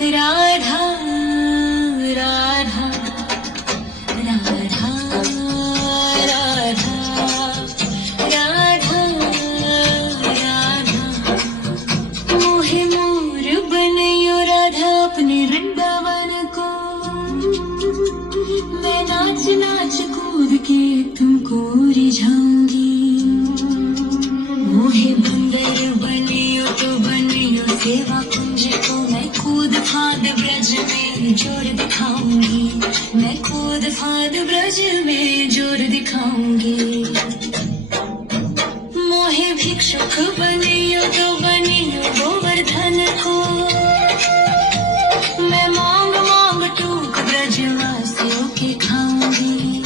राधा राधा राधा राधा राधा राधा मोहे मोर बनयो राधा अपने वृंदावन को। मैं नाच नाच कूद के तुमको रिझाऊंगी। मोहे बंदर बनियो तो बनियो सेवा कुंज को। मैं कूद फांद ब्रज में जोर दिखाऊंगी। मैं कूद फांद ब्रज में जोर दिखाऊंगी। मोहे भिक्षुक बनियो तो बनियो गोवर्धन को। मैं मांग मांग टूक ब्रजवासियों के खाऊंगी।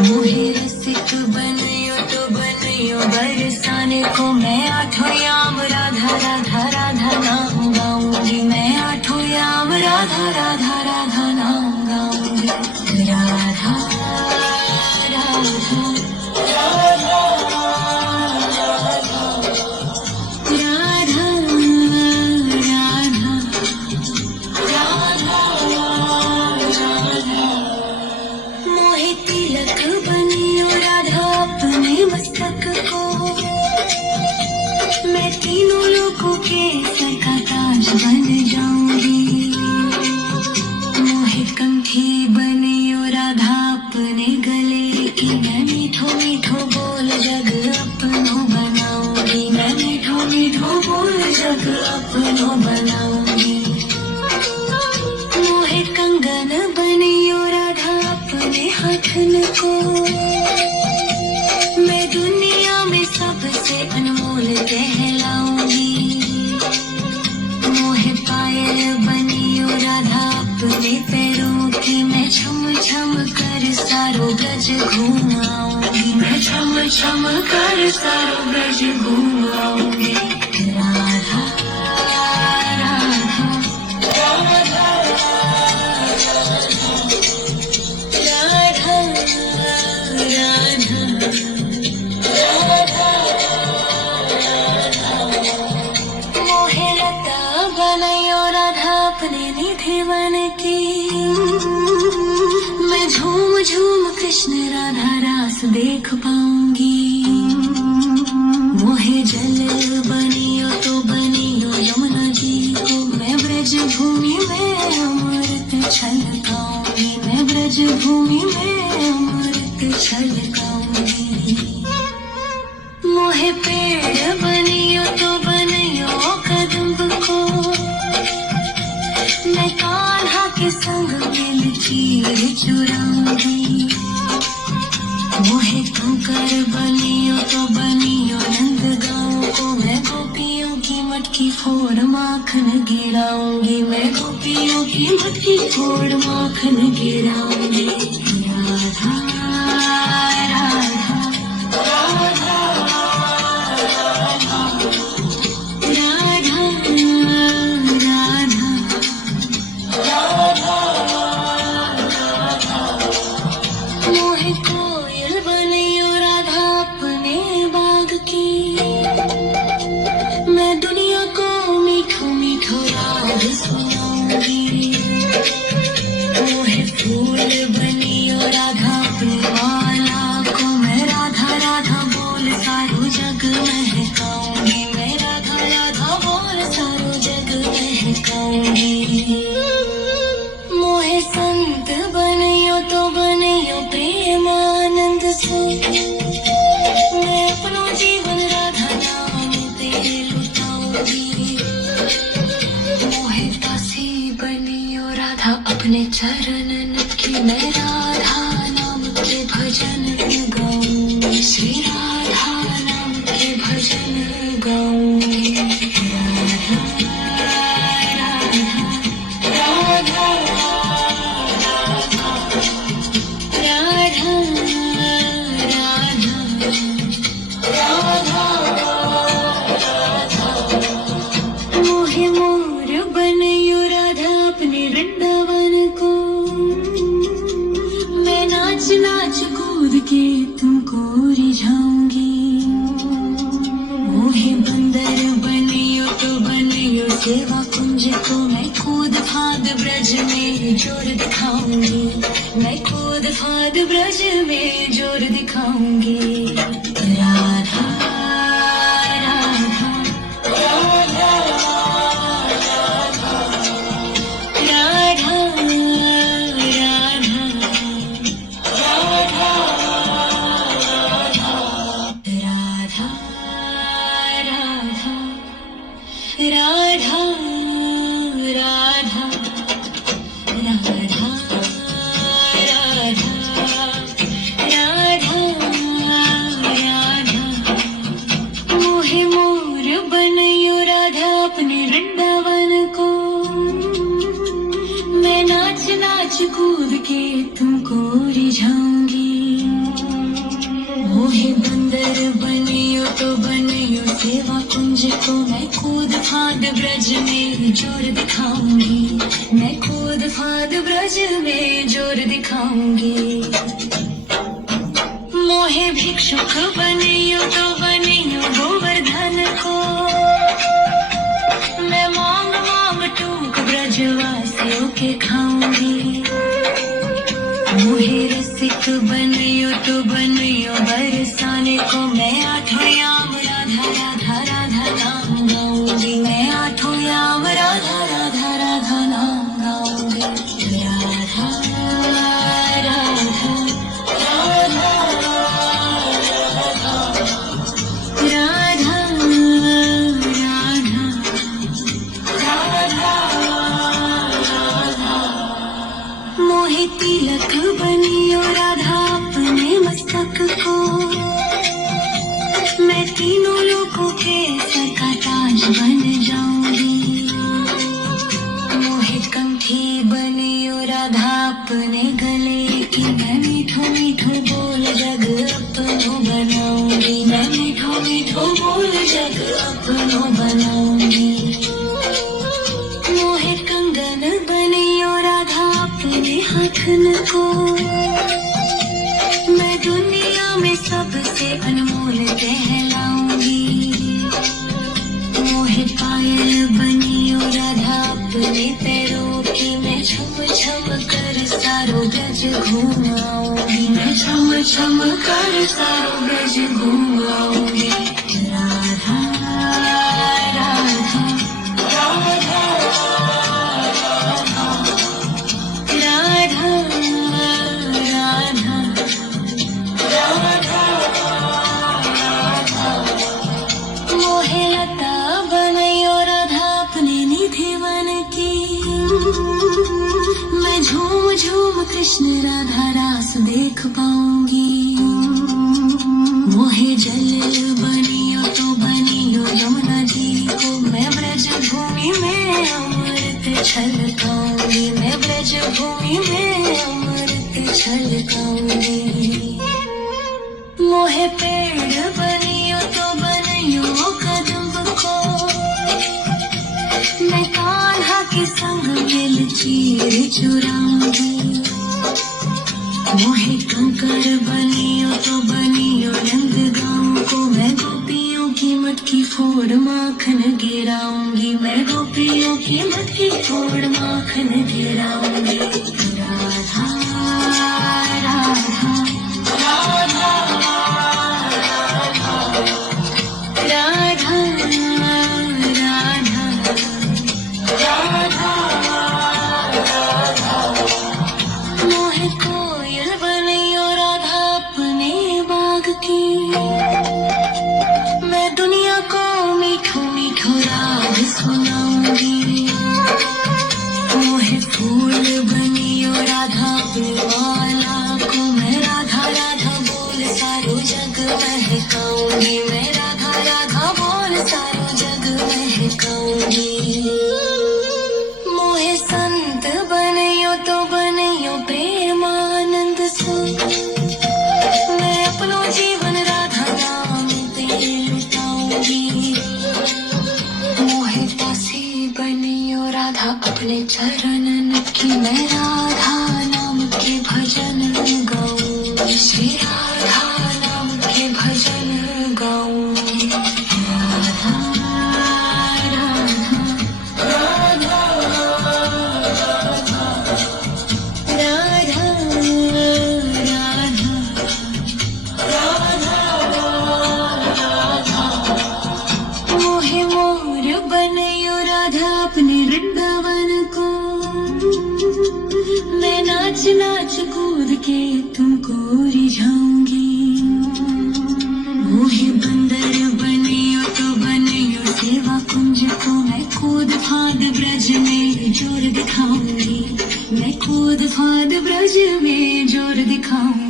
मोहे रसिक बनियो तो बनियो बरसाने को। मैं आठों याम राधा राधा राधा नाम गाऊंगी। मैं आठों याम राधा राधा राधा नाम गाऊंगी। राधा राधा राधा राधा राधा राधा मोहे तिलक बनियो राधा अपने मस्तक को। मैं तीनों लोगों के सर का ताज बन जाऊंगी। मोहे कंठी बनियो राधा अपने गले की। मैं मीठो मीठो बोल जग अपनो बनाऊंगी। मैं मीठो मीठो बोल जग अपनो बनाऊंगी। मोहे कंगन बनियो राधा अपने हाथन को। मैं दुनिया में सबसे अनमोल कहलाऊंगी। मोहे पायल बनियो राधा अपने पैरों की। मैं छम छम कर सारो ब्रज घूमाऊंगी। मैं छम छम कर सारो ब्रज घूमाऊंगी। राधा राधा राधा राधा राधा मोहे लता बनयो राधा अपने निधि बन की। मैं झूम झूम कृष्ण राधा रास देख पाऊंगी। मोहे जल बनियो तो बनियो यमुना जी को। मैं ब्रज भूमि में अमृत छलकाऊंगी। मैं ब्रज भूमि में अमृत छलकाऊंगी। मोहे पेड़ बनियो तो बनियो कदम्ब को। मैं कान्हा के संग मिल चीर चुराऊंगी। मोहे कंकर बनियो तो बनियो नंदगांव को। मैं गोपियों की मटकी फोड़ माखन गिराऊंगी। मैं गोपियों की मटकी फोड़ माखन गिराऊंगी। राधा राधा राधा मोहे कोयल बनियो राधा अपने बाग की। मैं दुनिया को मीठो मीठो राग सुनाऊंगी। मोहे फूल बनियो राधा अपने माला को। मैं राधा राधा बोल सारो जग महकाऊंगी। मैं राधा राधा बोल सारो जग महकाऊंगी। मोहे संत बनियो तो बनियो प्रेमानंद से। मैं अपनो जीवन राधा नाम पे लुटाऊंगी। मोहे दासी बनियो राधा अपने चरणन की। मैं राधा नाम के भजन गाऊंगी। श्री राधा नाम के भजन गाऊंगी। राधा राधा राधा मोहे मोर बनयो राधा अपने वृंदावन को। मैं नाच नाच कूद के तुमको रिझाऊंगी। मोहे बंदर बनियो तो बनियो सेवा कुंज को। मैं फाद ब्रज में जोर दिखाऊंगी, मैं कूद फाद ब्रज में जोर दिखाऊंगी। राधा राधा राधा राधा राधा राधा राधा राधा राधा राधा राधा राधा राधा मोहे मोर बनयो राधा अपने वृंदावन को, मैं नाच नाच कूद के तुमको रिझाऊंगी। मोहे बंदर बनियो तो बनियो सेवा कुंज को, मैं कूद फाद ब्रज में जोर दिखाऊंगी, मैं कूद फाद ब्रज में जोर दिखाऊंगी। मोहे भिक्षुक बनियो तो बनियो गोवर्धन को, मैं मांग मांग टूक ब्रजवासियों के खाऊंगी। मोहे रसिक बनियो तो बनियो बरसाने को, मैं आठों याम राधा राधा राधा नाम गाऊंगी, मैं आठों याम राधा राधा राधा नाम गाऊंगी। राधा राधा राधा राधा राधा राधा मोहे तिलक बनियो राधा अपने मस्तक को, मैं तीनों लोगों के सर का ताज बन जाऊंगी। मोहे कंठी बनियो राधा अपने गले की, मैं मीठो मीठो बोल जग अपनो बनाऊंगी, मैं मीठो मीठो बोल जग अपनो बनाऊंगी। मोहे कंगन बनियो राधा अपने हाथन को, मैं दुनिया में सबसे अनमोल कहलाऊंगी। मोहे पायल बनियो राधा अपने पैरों की, मैं छम छम कर सारो ब्रज घूमाऊंगी, मैं छम छम कर सारो ब्रज घूमाऊंगी। राधा राधा राधा राधा राधा राधा मोहे लता बनयो राधा अपने निधि वन की, मैं झूम झूम कृष्ण राधा रास देख पाऊंगी। मोहे जल बनियो तो बनियो यमुना जी को, मैं ब्रज भूमि में अमृत छलकाऊंगी, मैं ब्रज भूमि में अमृत छलकाऊंगी। मोहे पेड़ बनियो तो बनियो कदम को, मैं कान्हा के संग मिल चीर चुराऊंगी। मोहे कंकर बनियो तो बनियो नंद गाँव को, मैं गोपियों की मटकी फोड़ माखन गिराऊंगी, मैं गोपियों की मटकी फोड़ माखन गिराऊंगी। राधा राधा राधा राधा राधा राधा मोहे कोयल बनियो राधा अपने बाग की, मैं दुनिया को मीठो मीठो राग सुनाऊंगी। मोहे फूल बनियो राधा अपनी माला को, मैं राधा राधा बोल सारो जग महकाऊंगी, मैं राधा राधा बोल सारो जग महकाऊंगी। मोहे संत बनियो तो बनियो प्रेमानंद सो, मैं अपनो जीवन राधा नाम पे लुटाऊंगी। मोहे दासी बनियो राधा अपने चरणन की, मैं राधा नाम के भजन गाऊं, श्री राधा नाम के भजन गाऊं। राधा राधा राधा को रिझाऊंगी मोहे बंदर बनियो तो बनियो सेवा कुंज को मैं कूद फाद ब्रज में जोर दिखाऊंगी मैं कूद फाद ब्रज में जोर दिखाऊंगी